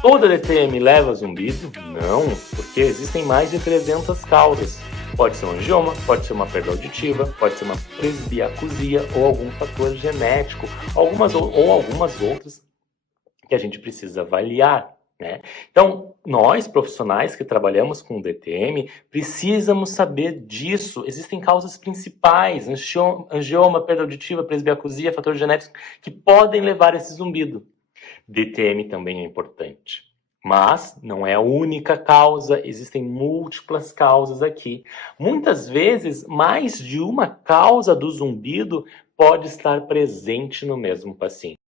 Toda DTM leva zumbido? Não, porque existem mais de 300 causas. Pode ser um angioma, pode ser uma perda auditiva, pode ser uma presbiacusia ou algum fator genético, algumas outras que a gente precisa avaliar, né? Então, nós profissionais que trabalhamos com DTM precisamos saber disso. Existem causas principais, angioma, perda auditiva, presbiacusia, fator genético, que podem levar a esse zumbido. DTM também é importante. Mas não é a única causa, existem múltiplas causas aqui. Muitas vezes, mais de uma causa do zumbido pode estar presente no mesmo paciente.